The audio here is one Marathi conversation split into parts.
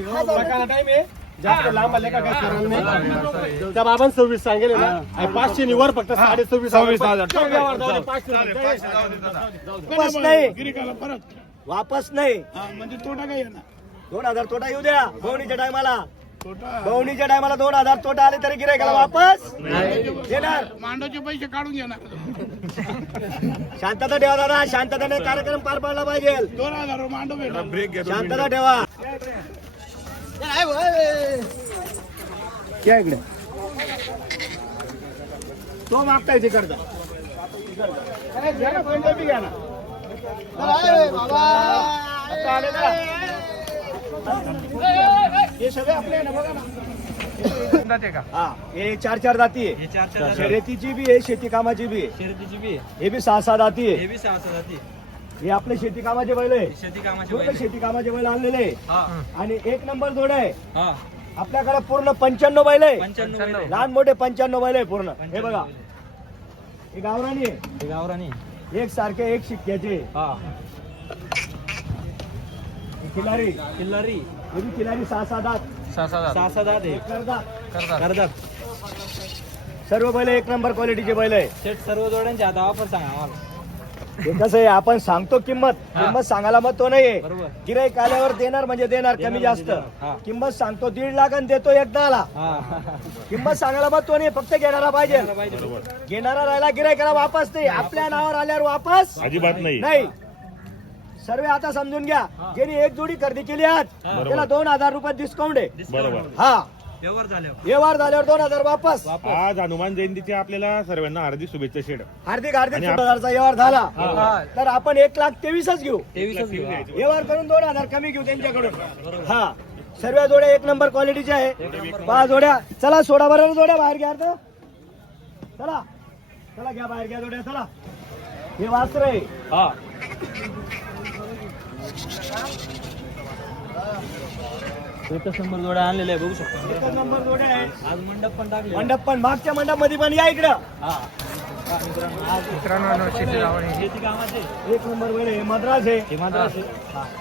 टाइम आहे. जास्त लांब आले का काय करणार नाही. त्या बाबांनी सव्वीस सांगेल ना. आणि पाचशे निवर फक्त साडे सव्वीस सव्वीस हजार. वापस नाही. वापस नाही. हा, म्हणजे तोटा काय येणार दोन हजार तोटा येऊ द्या. गवणीच्या टायमाला. टायमाला दोन हजार तोटा आले तरी गिरायकाला वापस देणार. मांडवचे पैसे काढून घेणार. शांतता ठेवा दादा. शांततेने कार्यक्रम पार पाडला पाहिजे. दोन हजार मांडव शांतता ठेवा. इकडे? तो मागताय तिकडचा. आता आले का? हे सगळे आपले आहे ना बघा ना. हा हे चार चार जाती आहे. शर्यतीची बी आहे शेती कामाची बी आहे. हे बी सहा सहा जाती आहे. हे आपले शेती कामाचे बैल आहे. पूर्ण शेती कामाचे बैल आणलेले आहे. आणि एक नंबर जोड आहे. आपल्याकडे पूर्ण पंच्याण्णव बैल आहे. लहान मोठे पंच्याण्णव बैल आहे पूर्ण. हे बघा. हे गावरानी आहे. एक सारखे एक शिक्क्याचे. ही. खिलारी किल्लारी. हे बी खिलारी सहा सहा दात सहा सहा दात एक करदात. करतात करतात सर्व बैल एक नंबर क्वालिटीचे बैल आहे. सेट सर्व जोड्यांचे आता ऑफर सांगा आम्हाला. हे कसं आहे आपण सांगतो किंमत. हा. किंमत सांगायला मग तो नाहीये. बरोबर. गिराईक आल्यावर देणार म्हणजे देणार देणार कमी म्हणजे जास्त. देणार. हा. किंमत सांगतो दीड लाख आणि देतो एकदाला हा. किंमत सांगायला मग तो नाही फक्त घेणारा पाहिजे. घेणारा राहिला गिरायकाला वापस नाही. आपल्या नावावर आल्यावर वापस अजिबात नाही. नाही. सर्व आता समजून घ्या. ज्यांनी एक जोडी खरेदी केली आज त्याला दोन हजार रुपये डिस्काउंट आहे. बरोबर. हा. व्यवहार झाल्यावर. व्यवहार झाल्यावर दोन हजार वापस. आज हनुमान जयंतीची आपल्याला सर्वांना हार्दिक शुभेच्छा शेड. हार्दिक हार्दिक दोन हजारचा व्यवहार झाला. तर आपण एक लाख तेवीसच घेऊ. तेवीसच घेऊ. व्यवहार करून दोन हजार कमी घेऊ त्यांच्याकडून. हा. सर्व जोड्या एक नंबर क्वालिटीच्या आहे. पहा जोड्या. चला सोडा बरं जोड्या बाहेर घ्या. चला. चला घ्या बाहेर घ्या जोड्या चला. हे वास्त्र आहे. हा. एकच नंबर जोड्या आणलेल्या आहे बघू शकतो. एकच नंबर जोड्या आहे आज मंडप पण टाकले मंडप पण मागच्या मंडपमध्ये पण या इकडं. हा. एक नंबर वर आहे मद्रास आहे. हे मात्र असे.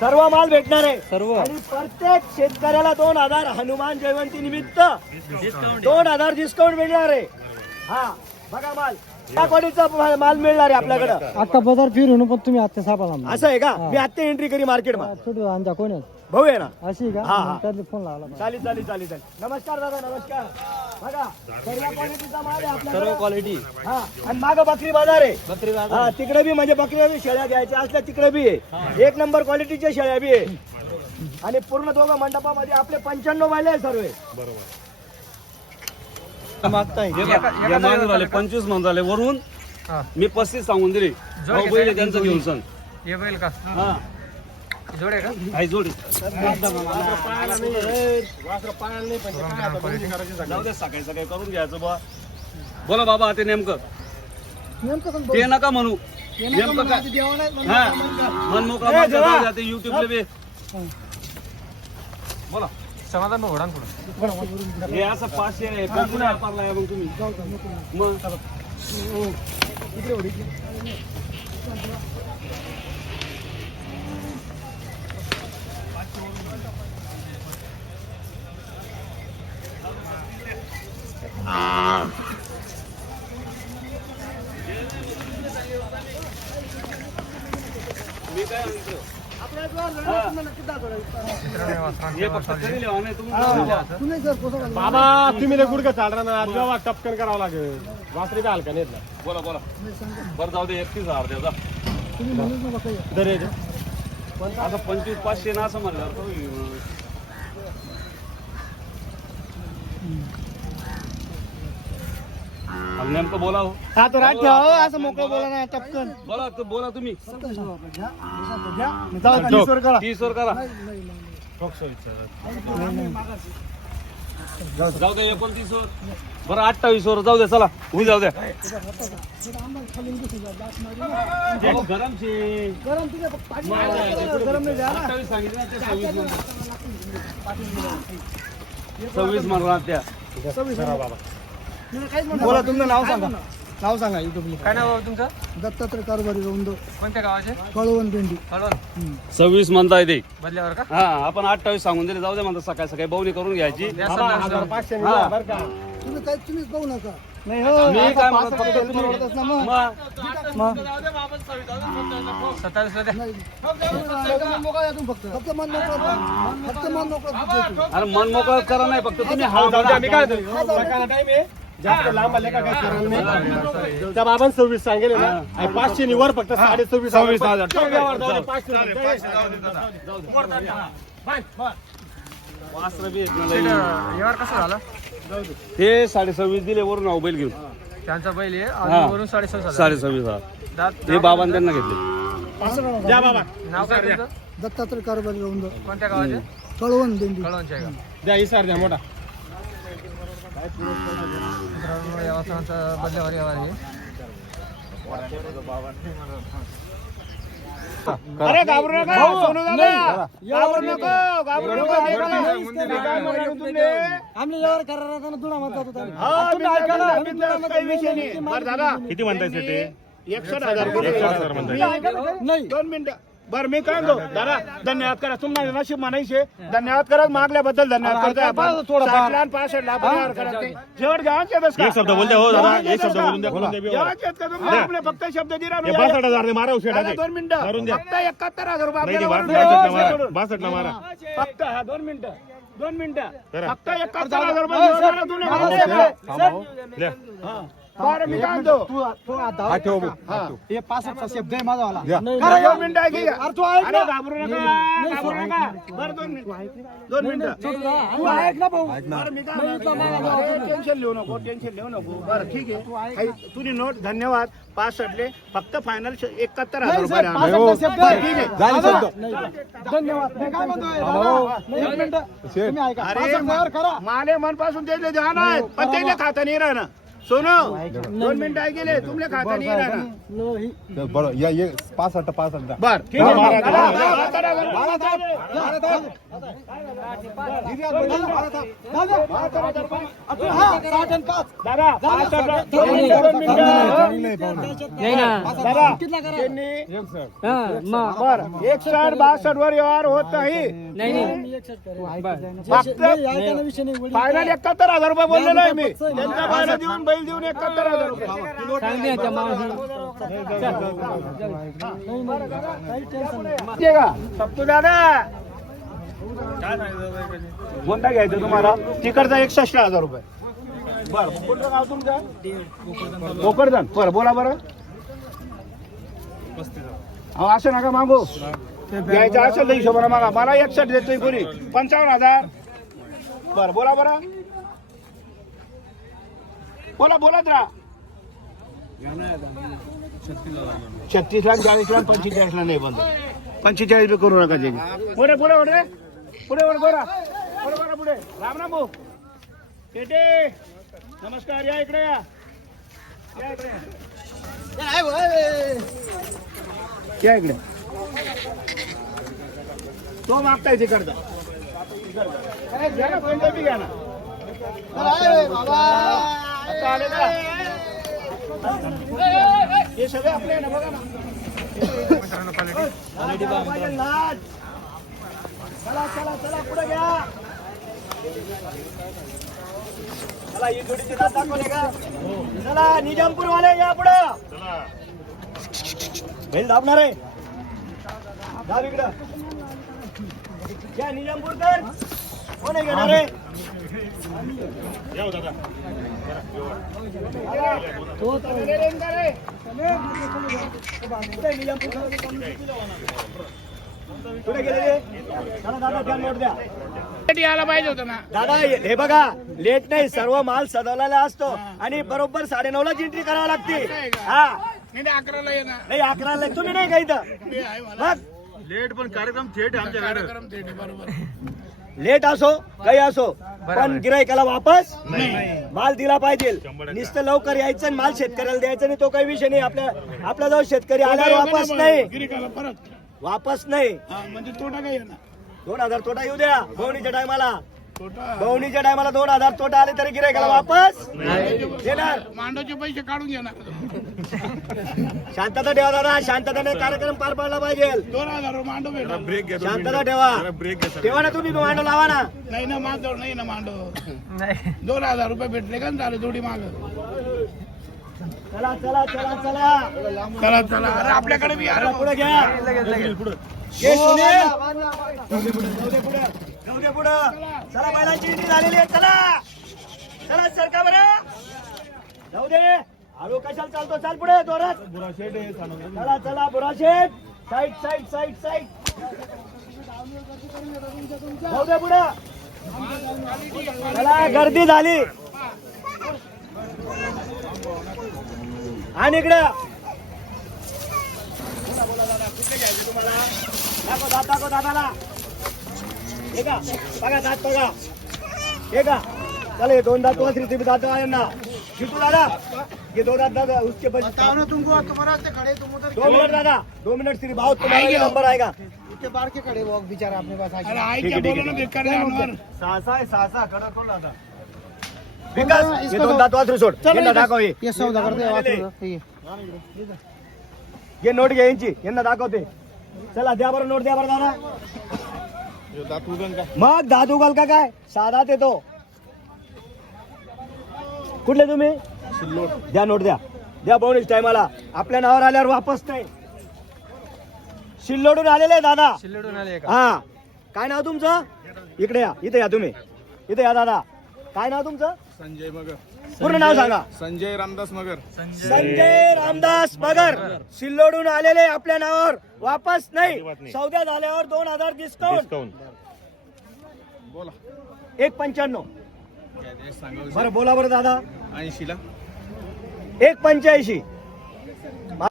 सर्व माल भेटणार आहे. सर्व. आणि प्रत्येक शेतकऱ्याला दोन हजार हनुमान जयंती निमित्त दोन हजार डिस्काउंट मिळणार आहे. हा बघा माल. माल मिळणार आहे आपल्याकडं. आता बाजार फिरून पण तुम्ही आता सापडा असं आहे का? मी आता एंट्री करी मार्केटमध्ये. छोटू अंजा कोण आहे भाऊ आहे ना. अशी का? हा, हा. त्यातले फोन लावला चालेल चालेल चालेल चालेल. नमस्कार दादा नमस्कार. बघा सर्व क्वालिटीचा माल आहे सर्व आपल्याकडे क्वालिटी हा आणि माग बकरी बाजार आहे. बकरी बाजार. हा तिकडे बी म्हणजे बकऱ्या बी शेळ्या घ्यायच्या असल्या तिकडे बी आहे. एक नंबर क्वालिटीच्या शेळ्या बी आहे. आणि पूर्ण दोघं मंडपामध्ये आपले पंच्याण्णव माले आहे सर्व. मागताय. या मागे झाले पंचवीस मन झाले. वरून मी पस्तीस सांगून दिले. भाऊ बैल आहे त्यांचं घेऊन सण हे बैल का? हा. जोडे का? आई जोडी. पायाला नाही वासरं पायाला नाही पण ते काय आता बंदी करायची सगळी. जाऊ दे सकाळी सकाळी करून घ्यायचं बा बोला बाबा ते नेमकं. ते नका म्हणू. नेमकं काय? हा. मन मोकळा माणसं जाऊ द्या, ते युट्यूबला बी. बोला. समाधान भाऊ उडान पुढं हे असं पाचशे आहे. वापरलाय मग तुम्ही. मग? मी काय म्हणतो हे फक्त करेल हो, नाही तुम्ही बाबा तुम्ही गुडघं चालणार ना जेव्हा टपकन करावं लागेल. वासरी बी हलका नेत ना बोला बोला. बरं जाऊ दे एकतीस हजार द्या जा. दरे आता पंचवीस पाचशे ना असं. आणि नेमकं बोला हो. हा तर ठेवा हो, असं मोकळं बोला. ना टपकन. बोला बोला तुम्ही. जाऊ तीस वर करा. तीस वर करा जाऊ दे एकोणतीस वर बरं अठ्ठावीस वर जाऊ दे चला. होऊन जाऊ द्या ते सव्वीस म्हणा. सव्वीस म्हणा त्या बोला तुमचं नाव सांगा. नाव सांगा युट्यूब काय नाव आहे तुमचं? दत्तात्रय कारभारी रौंद. कोणत्या गावाचे? कळवण भेंडी कळवण. सव्वीस म्हणताय ते. बदल्यावर का? हा आपण अठ्ठावीस सांगून दिले. जाऊ दे म्हणतात सकाळी सकाळी. बवणी करून घ्यायची. द्या संध्याकाळी. तुम्ही काय तुम्हीच पाहू नका. नाही हो. मी काय म्हणत फक्त तुम्ही मग. द्या मन मोकळं या तुम्ही फक्त फक्त मन मोकळं फक्त मन मोकळं अरे मन मोकळं करा नाही फक्त तुम्ही हा, जाऊ दे, आम्ही काय म्हणतो, सकाळचा टाइम आहे? जास्त लांब आले का काही कारण नाही. त्या बाबांनी सव्वीस सांगेल ना आणि पाचशे निवर फक्त साडे सव्वीस सव्वीस हजार. पाचशे कसा झाला हे साडे सव्वीस दिले वरून नाव बैल घेऊन. त्यांचा बैल आहे हा. वरून साडे सव्वीस हजार. दात हे. बाबांनी त्यांना घेतले. द्या बाबा. नाव काय तुमचं दत्तात्रय कारभारी कोणत्या गावाचे? कळवण भेंडी कळवणचे आहे का द्या इसार द्या मोठा. बदल्यावर व्यवहार आहे अरे घाबरू नका सोनू दादा. घाबरू नको घाबरू नको? आम्ही व्यवहार करणार तुला म्हणतात होता हा, किती म्हणताय ते एकसठ हजार. नाही. दोन मिनिटं. बरं मी काय म्हणतो दादा धन्यवाद करा. तुम्हाला नशीब म्हणायचे. धन्यवाद करा मागल्याबद्दल धन्यवाद करतोय आपण. साठ लाख पासष्ट लाख व्यवहार करा ते. जेवढ का एक शब्द बोलते हो दादा. एक शब्द बोलून द्या बोलून द्या व्यवहार. जेवायचे आहेत का तुम्ही? आपले फक्त शब्द दिला हे बासष्ट हजार ने मारा उशिरा दादा, दोन मिनिटं. मारून द्या. फक्त एकाहत्तर हजार रुपये नाही आपल्याला वरून मारा. फक्त हा दोन मिनिटं. दोन मिनिटं. करा. फक्त एकाहत्तर हजार रुपये तुम्ही द्या. द्या. बरं मी काय म्हणतो? हे पासष्टचा शब्द आहे माझा वाला. अरे दोन मिनिटं ऐक का? अरे तू ऐक अरे घाबरू नका. घाबरू नका. बरं दोन मिनिटं. दोन मिनिटं. तू ऐक ना भाऊ. बरं मी काय म्हणतो? अरे, टेन्शन लिहू नको टेन्शन लिहू नको. बरं ठीक आहे. काही- तुझी नोट धन्यवाद. पासष्टले फक्त फायनल एकाहत्तर हजार रुपये आणा. पासष्टचा शब्द आहे. ठीक आहे. दादा, धन्यवाद. मी काय म्हणतोय? दादा, एक मिनिट. तुम्ही ऐका. अरे पासष्ट करा. माले मनपासून ध्यान आहे पण त्याले खाता नाही राहणार सोनू दोन मिनिटं ऐकले तुमले खाता नाही राहणार नाही. बरं या ये बर ठीक आहे. दादा पाच हजार दोन मिनिटं दोन मिनिटं नाही ना दादा कितला करा त्यांनी हा, मग. बर एकसठ बासष्ट वर व्यवहार होत नाही नाही नाही. फायनल एकाहत्तर हजार रुपये बोललेलो आहे मी. त्यांचा बैल देऊन बैल देऊन एकाहत्तर हजार रुपये. सप्तू दादा. कोणता घ्यायचा तुम्हाला? तिकडचा एकसष्ट हजार रुपये. बर कोणतं नाव तुमचं? भोकरदन बरं बोला बरं. अहो असं नका मागू. घ्यायचं असेल तर हिशोबाने मागा. मला एकसष्ट देतोय कोणी. पंचावन्न हजार. बरं बोला बरं. बोला बोलत राहा छत्तीस लाख चाळीस लाख पंचेचाळीस लाख नाही बंद. पंचेचाळीस बी करू नका त्याची पुढे पुढे पुढे. पुढे पुढे बोला. पुढे बोला पुढे. राम राम भाऊ. पेटे. नमस्कार या इकडे या. या इकडे या इकडे. तो मागताय तिकडचा बी घ्या ना. आता आले का हे सगळे आपले आहे ना बघा ना. लाज. चला चला चला पुढे घ्या. चला ही जोडीची दात दाखवले का? चला निजामपूर वाले या पुढे. बैल दाबणार. आहे दाब इकडं. या निजामपूरकर कोण आहे घेणार आहे दादा. पुढे गेले रे. चला दादा त्या नोट द्या. यायला पाहिजे होतं ना. दादा हे बघा लेट नाही सर्व माल सजवलेला असतो. आणि बरोबर साडे नऊ लाच एंट्री करावी लागते हा. नाही अकराला येणार. नाही अकराला तुम्ही नाही का इथं? ते आहे मला. मग लेट पण कार्यक्रम थेट आहे आमच्याकडे. कार्यक्रम आहे, बरोबर. लेट असो काही असो पण गिरायकाला वापस माल दिला पाहिजे. नुसतं लवकर यायचं आणि माल शेतकऱ्याला द्यायचं नाही तो काही विषय नाही. आपल्या आपला जो शेतकरी आल्यावर वापस नाही. गिरिकाला परत. वापस नाही. हा, म्हणजे तोटा काय येणार. दोन हजार तोटा येऊ द्या गोवणीच्या टायमाला. गवणीच्या टायमाला दोन हजार तोटा आले तरी गिरायकाला वापस? देणार. मांडवचे पैसे काढून घेणार. शांतता ठेवा दादा शांततेने कार्यक्रम पार पाडला पाहिजे. दोन हजार मांडव ब्रेक घ्या शांतता ठेवा. ब्रेक ठेवा ना तुम्ही मांडव लावा ना. नाही ना मांडव नाही ना मांडव. दोन हजार रुपये भेटले का झाले थोडी माग. चला चला चला चला. चला चला. अरे आपल्याकडे बी पुढे घ्या. ये सुनील. जाऊ दे पुढे जाऊ पुढे. चला बैलांची इंडी झालेली आहे. चला. चला सरका बरं. जाऊ दे. हळू कशाला चालतो? चाल पुढे जोरात. चला चला बुराशेट साईड साईड साईड साईड. जाऊ दे पुढे. चला गर्दी झाली. आणि इकडे. दाखव दादा दाखव दादाला. हे का बघा दात बघा हे का चल ये दोन दात तुम्हाला श्री तुम्ही दात आहे ना। शिटू दादा ये दो दात दादा उसके बच तुमको तुम्हारा से खड़े तुम उधर दो मिनट दादा दो मिनट श्री भाव तुम्हारा ये नंबर आएगा। इतने बार के खड़े वो बेचारा अपने पास अरे आई क्या बोलो ना बेकार जानवर। सहासा आहे सहासा कडक कोण दादा। विकास ये दोन दात वासरू सोड यांना दाखव हे ये सौदा करते ये नोट घे यांची यांना दाखवते चला द्या बरं नोट द्या बरं दादा। मग दादू घाल का काय? साधा ते तो. कुठले तुम्ही? द्या नोट द्या. द्या बोनस टायमाला. आपल्या नावावर आल्यावर वापस नाही शिल्लोडून आलेले दादा. शिल्लडून आले हा. काय नाव तुमचं? इकडे या. इथे या तुम्ही. इथे या दादा. काय नाव तुमचं? संजय मगर. पूर्ण नाव सांगा. संजय रामदास मगर. संजय रामदास मगर. सिल्लोडून आलेले आपल्या नावावर वापस नाही. सौद्या झाल्यावर दोन हजार डिस्काउंट. डिस्काउंट. बोला. एक पंच्याण्णव. बरं बोला बरं दादा. ऐंशीला. एक पंच्याऐंशी.